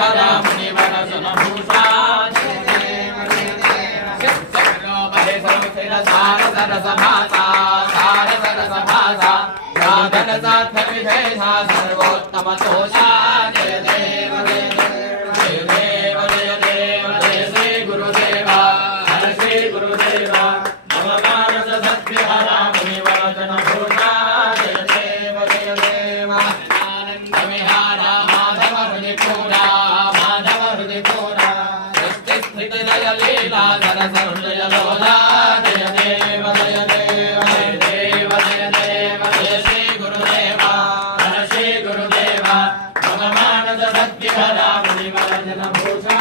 हरा मुनिवर सुनभूषा सर्वोत्तम तोषा जय देव जय देव जय देव जय श्री गुरुदेवा हर श्री गुरुदेवा नम मानस सद्विहरा मुनिवर जनभूषा जय देव जय देव आनंद विहारा माधव हृदिपूरा सृष्टि स्थिति लय लीला धर संजय लोला जय देव जय देव जय देव जय देव जय श्री गुरुदेवा हर श्री गुरुदेवा नम मानस सद्विहरा मुनिवर जनभूषा